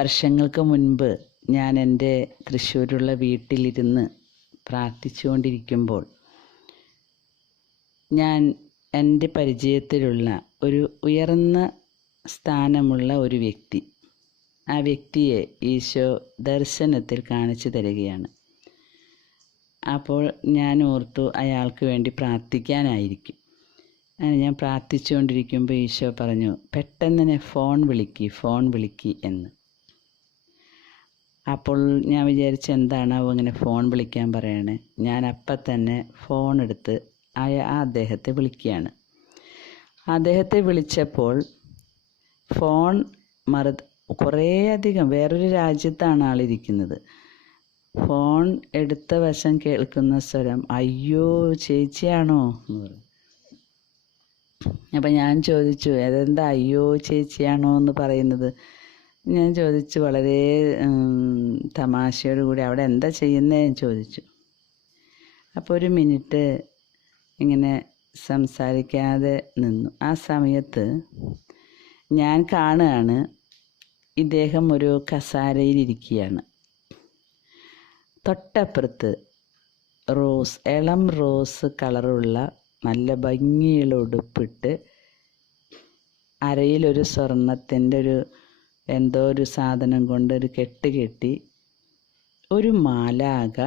വർഷങ്ങൾക്ക് മുൻപ് ഞാൻ എൻ്റെ തൃശ്ശൂരുള്ള വീട്ടിലിരുന്ന് പ്രാർത്ഥിച്ചുകൊണ്ടിരിക്കുമ്പോൾ ഞാൻ എൻ്റെ പരിചയത്തിലുള്ള ഒരു ഉയർന്ന സ്ഥാനമുള്ള ഒരു വ്യക്തി, ആ വ്യക്തിയെ ഈശോ ദർശനത്തിൽ കാണിച്ചു തരികയാണ്. അപ്പോൾ ഞാൻ ഓർത്തു അയാൾക്ക് വേണ്ടി പ്രാർത്ഥിക്കാനായിരിക്കും. അങ്ങനെ ഞാൻ പ്രാർത്ഥിച്ചുകൊണ്ടിരിക്കുമ്പോൾ ഈശോ പറഞ്ഞു, പെട്ടെന്ന് തന്നെ ഫോൺ വിളിക്ക് എന്ന്. അപ്പോൾ ഞാൻ വിചാരിച്ചു എന്താണാവോ ഇങ്ങനെ ഫോൺ വിളിക്കാൻ പറയണേ. ഞാൻ അപ്പം തന്നെ ഫോൺ എടുത്ത് അദ്ദേഹത്തെ വിളിക്കുകയാണ്. അദ്ദേഹത്തെ വിളിച്ചപ്പോൾ ഫോൺ കുറേയധികം വേറൊരു രാജ്യത്താണ് ആളിരിക്കുന്നത്. ഫോൺ എടുത്ത വശം കേൾക്കുന്ന സ്വരം, അയ്യോ ചേച്ചിയാണോ എന്ന് പറഞ്ഞു. അപ്പം ഞാൻ ചോദിച്ചു, അതെന്താ അയ്യോ ചേച്ചിയാണോ എന്ന് പറയുന്നത്? ഞാൻ ചോദിച്ചു വളരെ തമാശയോടുകൂടി, അവിടെ എന്താ ചെയ്യുന്നതെന്ന് ചോദിച്ചു. അപ്പോൾ ഒരു മിനിറ്റ് ഇങ്ങനെ സംസാരിക്കാതെ നിന്നു. ആ സമയത്ത് ഞാൻ കാണുകയാണ് ഇദ്ദേഹം ഒരു കസാരയിലിരിക്കുകയാണ്. തൊട്ടപ്പുറത്ത് ഇളം റോസ് കളറുള്ള നല്ല ഭംഗിയുള്ള ഉടുപ്പിട്ട് അരയിലൊരു സ്വർണത്തിൻ്റെ എന്തോ ഒരു സാധനം കൊണ്ട് ഒരു കെട്ട് കെട്ടി ഒരു മാലാഖ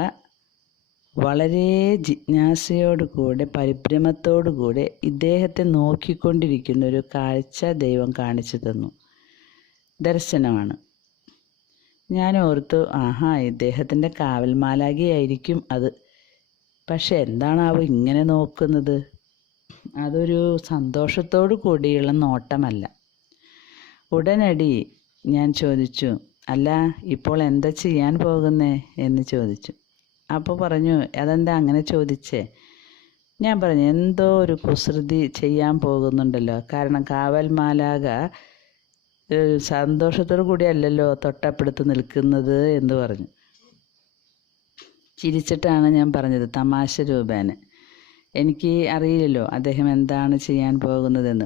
വളരെ ജിജ്ഞാസയോടുകൂടെ പരിഭ്രമത്തോടുകൂടെ ഇദ്ദേഹത്തെ നോക്കിക്കൊണ്ടിരിക്കുന്ന ഒരു കാഴ്ച ദൈവം കാണിച്ചു തന്നു. ദർശനമാണ്. ഞാൻ ഓർത്തു, ഇദ്ദേഹത്തിൻ്റെ കാവൽ മാലാഖയായിരിക്കും അത്. പക്ഷെ എന്താണാവോ ഇങ്ങനെ നോക്കുന്നത്? അതൊരു സന്തോഷത്തോടു കൂടിയുള്ള നോട്ടമല്ല. ഉടനടി ഞാൻ ചോദിച്ചു, അല്ല ഇപ്പോൾ എന്താ ചെയ്യാൻ പോകുന്നേ എന്ന് ചോദിച്ചു. അപ്പോൾ പറഞ്ഞു, അതെന്താ അങ്ങനെ ചോദിച്ചേ? ഞാൻ പറഞ്ഞു, എന്തോ ഒരു കുസൃതി ചെയ്യാൻ പോകുന്നുണ്ടല്ലോ. കാരണം കാവൽ മാലാഖ സന്തോഷത്തോടു കൂടിയല്ലല്ലോ തൊട്ടപ്പെടുത്ത് നിൽക്കുന്നത് എന്ന് പറഞ്ഞു. ചിരിച്ചിട്ടാണ് ഞാൻ പറഞ്ഞത്, തമാശ രൂപേണ. എനിക്ക് അറിയില്ലല്ലോ അദ്ദേഹം എന്താണ് ചെയ്യാൻ പോകുന്നതെന്ന്.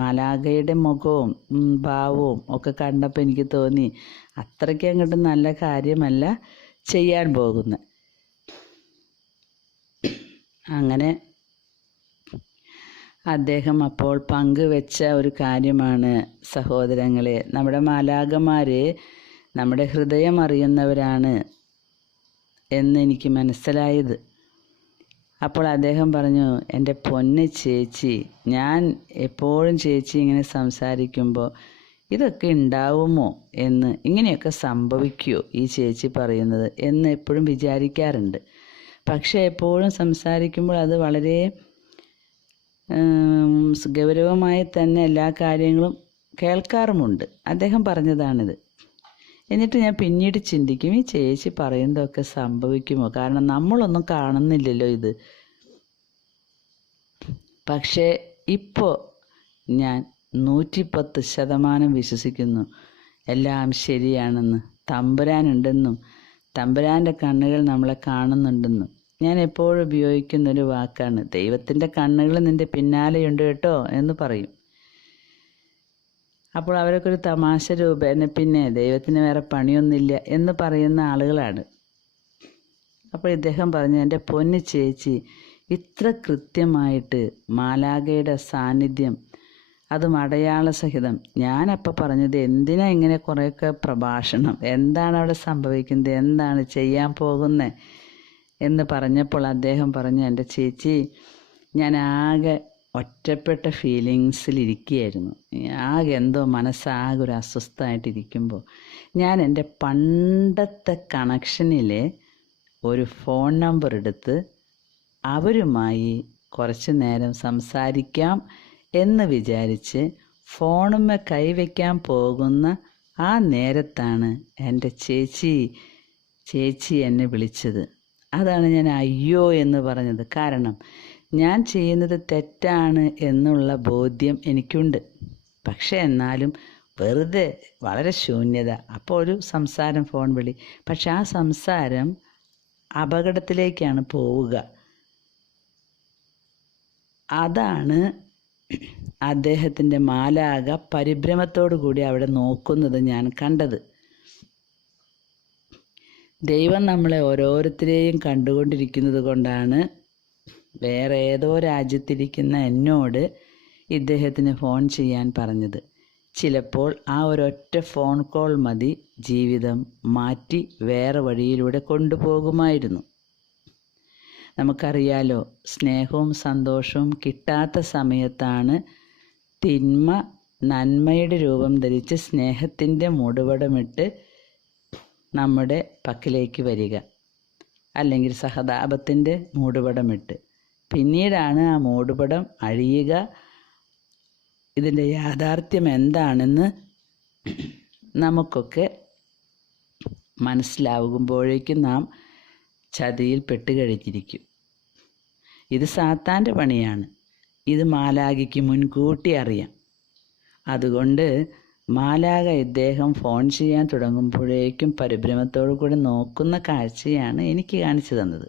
മാലാഖയുടെ മുഖവും ഭാവവും ഒക്കെ കണ്ടപ്പോൾ എനിക്ക് തോന്നി അത്രയ്ക്ക് അങ്ങോട്ട് നല്ല കാര്യമല്ല ചെയ്യാൻ പോകുന്നത്. അങ്ങനെ അദ്ദേഹം അപ്പോൾ പങ്കുവെച്ച ഒരു കാര്യമാണ്, സഹോദരങ്ങളെ, നമ്മുടെ മാലാഖമാർ നമ്മുടെ ഹൃദയം അറിയുന്നവരാണ് എന്ന് എനിക്ക് മനസ്സിലായത്. അപ്പോൾ അദ്ദേഹം പറഞ്ഞു, എൻ്റെ പൊന്ന് ചേച്ചി, ഞാൻ എപ്പോഴും ചേച്ചി ഇങ്ങനെ സംസാരിക്കുമ്പോൾ ഇതൊക്കെ ഉണ്ടാവുമോ എന്ന്, ഇങ്ങനെയൊക്കെ സംഭവിക്കുമോ ഈ ചേച്ചി പറയുന്നത് എന്ന് എപ്പോഴും വിചാരിക്കാറുണ്ട്. പക്ഷേ എപ്പോഴും സംസാരിക്കുമ്പോൾ അത് വളരെ ഗൗരവമായി തന്നെ എല്ലാ കാര്യങ്ങളും കേൾക്കാറുമുണ്ട്. അദ്ദേഹം പറഞ്ഞതാണിത്. എന്നിട്ട് ഞാൻ പിന്നീട് ചിന്തിക്കും, ഈ ചേച്ചി പറയുന്നതൊക്കെ സംഭവിക്കുമോ? കാരണം നമ്മളൊന്നും കാണുന്നില്ലല്ലോ ഇത്. പക്ഷേ ഇപ്പോൾ ഞാൻ 110% വിശ്വസിക്കുന്നു എല്ലാം ശരിയാണെന്ന്. തമ്പുരാനുണ്ടെന്നും തമ്പുരാൻ്റെ കണ്ണുകൾ നമ്മളെ കാണുന്നുണ്ടെന്നും. ഞാൻ എപ്പോഴും ഉപയോഗിക്കുന്നൊരു വാക്കാണ്, ദൈവത്തിൻ്റെ കണ്ണുകൾ നിൻ്റെ പിന്നാലെയുണ്ട് കേട്ടോ എന്ന് പറയും. അപ്പോൾ അവരൊക്കെ ഒരു തമാശ രൂപേണ പിന്നെ ദൈവത്തിന് വേറെ പണിയൊന്നുമില്ല എന്ന് പറയുന്ന ആളുകളാണ്. അപ്പോൾ ഇദ്ദേഹം പറഞ്ഞു, എൻ്റെ പൊന്നു ചേച്ചി, ഇത്ര കൃത്യമായിട്ട് മാലാഖയുടെ സാന്നിധ്യം, അതും അടയാള സഹിതം. ഞാനപ്പോൾ പറഞ്ഞത്, എന്തിനാ ഇങ്ങനെ കുറേയൊക്കെ പ്രഭാഷണം, എന്താണ് അവിടെ സംഭവിക്കുന്നത്, എന്താണ് ചെയ്യാൻ പോകുന്നത് എന്ന് പറഞ്ഞപ്പോൾ അദ്ദേഹം പറഞ്ഞു, എൻ്റെ ചേച്ചി, ഞാൻ ആകെ ഒറ്റപ്പെട്ട ഫീലിങ്സിലിരിക്കുകയായിരുന്നു. ആകെ എന്തോ മനസ്സാകെ ഒരു അസ്വസ്ഥമായിട്ടിരിക്കുമ്പോൾ ഞാൻ എൻ്റെ പണ്ടത്തെ കണക്ഷനിലെ ഒരു ഫോൺ നമ്പർ എടുത്ത് അവരുമായി കുറച്ച് നേരം സംസാരിക്കാം എന്ന് വിചാരിച്ച് ഫോണുമ്മ കൈവയ്ക്കാൻ പോകുന്ന ആ നേരത്താണ് എൻ്റെ ചേച്ചി എന്നെ വിളിച്ചത്. അതാണ് ഞാൻ അയ്യോ എന്ന് പറഞ്ഞത്. കാരണം ഞാൻ ചെയ്യുന്നത് തെറ്റാണ് എന്നുള്ള ബോധ്യം എനിക്കുണ്ട്. പക്ഷേ എന്നാലും വെറുതെ വളരെ ശൂന്യത. അപ്പോൾ ഒരു സംസാരം, ഫോൺ വിളി. പക്ഷെ ആ സംസാരം അപകടത്തിലേക്കാണ് പോവുക. അതാണ് അദ്ദേഹത്തിൻ്റെ മാലാഖ പരിഭ്രമത്തോടു കൂടി അവിടെ നോക്കുന്നത് ഞാൻ കണ്ടത്. ദൈവം നമ്മളെ ഓരോരുത്തരെയും കണ്ടുകൊണ്ടിരിക്കുന്നത് കൊണ്ടാണ് വേറെ ഏതോ രാജ്യത്തിരിക്കുന്ന എന്നോട് ഇദ്ദേഹത്തിന് ഫോൺ ചെയ്യാൻ പറഞ്ഞത്. ചിലപ്പോൾ ആ ഒരൊറ്റ ഫോൺ കോൾ മതി ജീവിതം മാറ്റി വേറെ വഴിയിലൂടെ കൊണ്ടുപോകുമായിരുന്നു. നമുക്കറിയാലോ, സ്നേഹവും സന്തോഷവും കിട്ടാത്ത സമയത്താണ് തിന്മ നന്മയുടെ രൂപം ധരിച്ച് സ്നേഹത്തിൻ്റെ മൂടുപടമിട്ട് നമ്മുടെ പക്കലേക്ക് വരിക, അല്ലെങ്കിൽ സഹതാപത്തിൻ്റെ മൂടുപടമിട്ട്. പിന്നീടാണ് ആ മൂടുപടം അഴിയുക. ഇതിൻ്റെ യാഥാർത്ഥ്യം എന്താണെന്ന് നമുക്കൊക്കെ മനസ്സിലാകുമ്പോഴേക്കും നാം ചതിയിൽ പെട്ടുകഴിഞ്ഞിരിക്കും. ഇത് സാത്താൻ്റെ പണിയാണ്. ഇത് മാലാഖയ്ക്ക് മുൻകൂട്ടി അറിയാം. അതുകൊണ്ട് മാലാഖ ഇദ്ദേഹം ഫോൺ ചെയ്യാൻ തുടങ്ങുമ്പോഴേക്കും പരിഭ്രമത്തോടു കൂടി നോക്കുന്ന കാഴ്ചയാണ് എനിക്ക് കാണിച്ചു തന്നത്.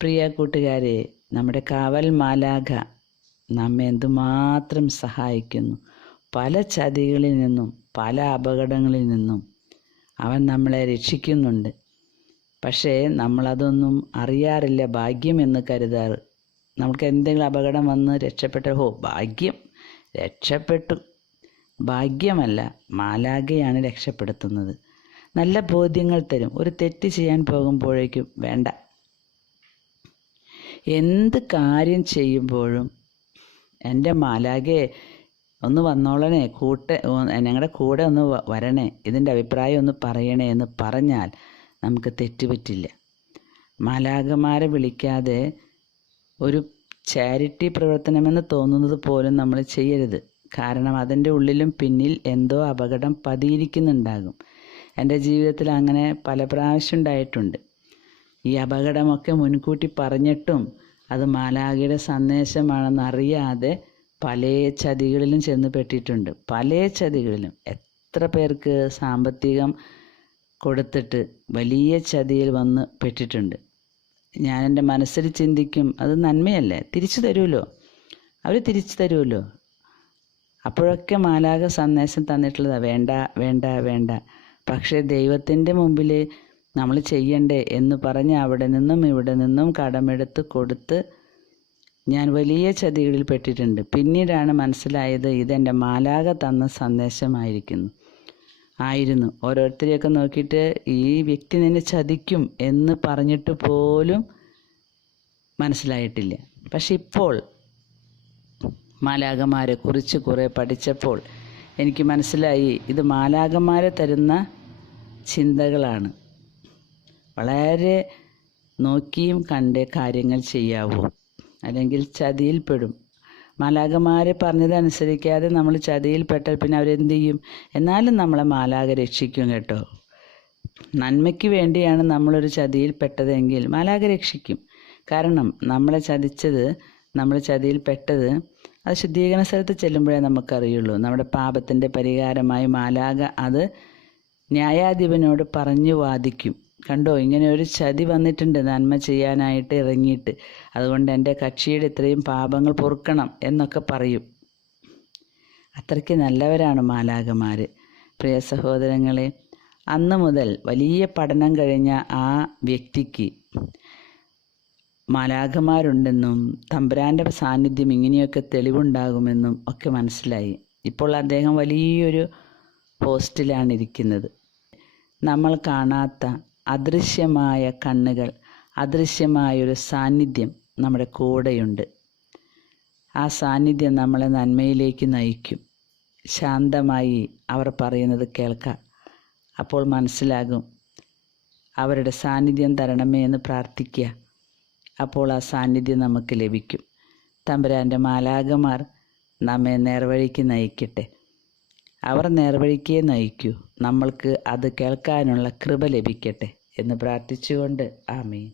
പ്രിയ കൂട്ടുകാരെ, നമ്മുടെ കാവൽ മാലാഖ നമ്മെ എന്തുമാത്രം സഹായിക്കുന്നു. പല ചതികളിൽ നിന്നും പല അപകടങ്ങളിൽ നിന്നും അവൻ നമ്മളെ രക്ഷിക്കുന്നുണ്ട്. പക്ഷേ നമ്മളതൊന്നും അറിയാറില്ല, ഭാഗ്യമെന്ന് കരുതാറ്. നമുക്ക് എന്തെങ്കിലും അപകടം വന്ന് രക്ഷപ്പെട്ട ഭാഗ്യം, രക്ഷപ്പെട്ടു. ഭാഗ്യമല്ല, മാലാഖയാണ് രക്ഷപ്പെടുത്തുന്നത്. നല്ല ബോധ്യങ്ങൾ തരും. ഒരു തെറ്റ് ചെയ്യാൻ പോകുമ്പോഴേക്കും വേണ്ട, എന്ത് കാര്യം ചെയ്യുമ്പോഴും എൻ്റെ മാലാഖയെ ഒന്ന് വന്നോളണേ, ഞങ്ങളുടെ കൂടെ ഒന്ന് വരണേ, ഇതിൻ്റെ അഭിപ്രായം ഒന്ന് പറയണേ എന്ന് പറഞ്ഞാൽ നമുക്ക് തെറ്റുപറ്റില്ല. മാലാഖമാരെ വിളിക്കാതെ ഒരു ചാരിറ്റി പ്രവർത്തനമെന്ന് തോന്നുന്നത് പോലും നമ്മൾ ചെയ്യരുത്. കാരണം അതിൻ്റെ ഉള്ളിലും പിന്നിൽ എന്തോ അപകടം പതിയിരിക്കുന്നുണ്ടാകും. എൻ്റെ ജീവിതത്തിൽ അങ്ങനെ പല പ്രാവശ്യം ഉണ്ടായിട്ടുണ്ട്. ഈ അപകടമൊക്കെ മുൻകൂട്ടി പറഞ്ഞിട്ടും അത് മാലാഖയുടെ സന്ദേശമാണെന്ന് അറിയാതെ പല ചതികളിലും ചെന്ന് പെട്ടിട്ടുണ്ട്. പല ചതികളിലും എത്ര പേർക്ക് സാമ്പത്തികം കൊടുത്തിട്ട് വലിയ ചതിയിൽ വന്ന് പെട്ടിട്ടുണ്ട്. ഞാൻ എൻ്റെ മനസ്സിൽ ചിന്തിക്കും, അത് നന്മയല്ലേ, തിരിച്ചു തരുമല്ലോ, അവർ തിരിച്ചു തരുമല്ലോ. അപ്പോഴൊക്കെ മാലാഖ സന്ദേശം തന്നിട്ടുള്ളതാണ്, വേണ്ട വേണ്ട വേണ്ട. പക്ഷേ ദൈവത്തിൻ്റെ മുമ്പിൽ നമ്മൾ ചെയ്യണ്ടേ എന്ന് പറഞ്ഞ് അവിടെ നിന്നും ഇവിടെ നിന്നും കടമെടുത്ത് കൊടുത്ത് ഞാൻ വലിയ ചതികളിൽ പെട്ടിട്ടുണ്ട്. പിന്നീടാണ് മനസ്സിലായത് ഇതെൻ്റെ മാലാഖ തന്ന സന്ദേശമായിരുന്നു. ഓരോരുത്തരെയൊക്കെ നോക്കിയിട്ട് ഈ വ്യക്തി നിന്നെ ചതിക്കും എന്ന് പറഞ്ഞിട്ട് പോലും മനസ്സിലായിട്ടില്ല. പക്ഷെ ഇപ്പോൾ മാലാഖമാരെ കുറിച്ച് കുറേ പഠിച്ചപ്പോൾ എനിക്ക് മനസ്സിലായി, ഇത് മാലാഖമാരെ തരുന്ന ചിന്തകളാണ്. വളരെ നോക്കിയും കണ്ടേ കാര്യങ്ങൾ ചെയ്യാവൂ, അല്ലെങ്കിൽ ചതിയിൽപ്പെടും. മാലാഖമാരെ പറഞ്ഞതനുസരിക്കാതെ നമ്മൾ ചതിയിൽപ്പെട്ടാൽ പിന്നെ അവരെന്ത് ചെയ്യും? എന്നാലും നമ്മളെ മാലാഖ രക്ഷിക്കും കേട്ടോ. നന്മയ്ക്ക് വേണ്ടിയാണ് നമ്മളൊരു ചതിയിൽപ്പെട്ടതെങ്കിൽ മാലാഖ രക്ഷിക്കും. കാരണം നമ്മൾ ചതിയിൽപ്പെട്ടത് അത് ശുദ്ധീകരണ സ്ഥലത്ത് ചെല്ലുമ്പോഴേ നമുക്കറിയുള്ളൂ. നമ്മുടെ പാപത്തിൻ്റെ പരിഹാരമായി മാലാഖ അത് ന്യായാധിപനോട് പറഞ്ഞു വാദിക്കും. കണ്ടോ, ഇങ്ങനെ ഒരു ചതി വന്നിട്ടുണ്ട് നന്മ ചെയ്യാനായിട്ട് ഇറങ്ങിയിട്ട്, അതുകൊണ്ട് എൻ്റെ കക്ഷിയുടെ ഇത്രയും പാപങ്ങൾ പൊറുക്കണം എന്നൊക്കെ പറയും. അത്രയ്ക്ക് നല്ലവരാണ് മാലാഖമാർ. പ്രിയ സഹോദരങ്ങളെ, അന്ന് മുതൽ വലിയ പഠനം കഴിഞ്ഞ ആ വ്യക്തിക്ക് മാലാഖമാരുണ്ടെന്നും തമ്പുരാൻ്റെ സാന്നിധ്യം ഇങ്ങനെയൊക്കെ തെളിവുണ്ടാകുമെന്നും ഒക്കെ മനസ്സിലായി. ഇപ്പോൾ അദ്ദേഹം വലിയൊരു പോസ്റ്റിലാണ് ഇരിക്കുന്നത്. നമ്മൾ കാണാത്ത അദൃശ്യമായ കണ്ണുകൾ, അദൃശ്യമായൊരു സാന്നിധ്യം നമ്മുടെ കൂടെയുണ്ട്. ആ സാന്നിധ്യം നമ്മളെ നന്മയിലേക്ക് നയിക്കും. ശാന്തമായി അവർ പറയുന്നത് കേൾക്കാം. അപ്പോൾ മനസ്സിലാകും, അവരുടെ സാന്നിധ്യം തരണമേ എന്ന് പ്രാർത്ഥിക്കുക. അപ്പോൾ ആ സാന്നിധ്യം നമുക്ക് ലഭിക്കും. തമ്പുരാൻ്റെ മാലാഖമാർ നമ്മെ നേർവഴിക്ക് നയിക്കട്ടെ. അവർ നേർവഴിക്കേ നയിക്കൂ. നമ്മൾക്ക് അത് കേൾക്കാനുള്ള കൃപ ലഭിക്കട്ടെ എന്ന് പ്രാർത്ഥിച്ചുകൊണ്ട് ആമേൻ.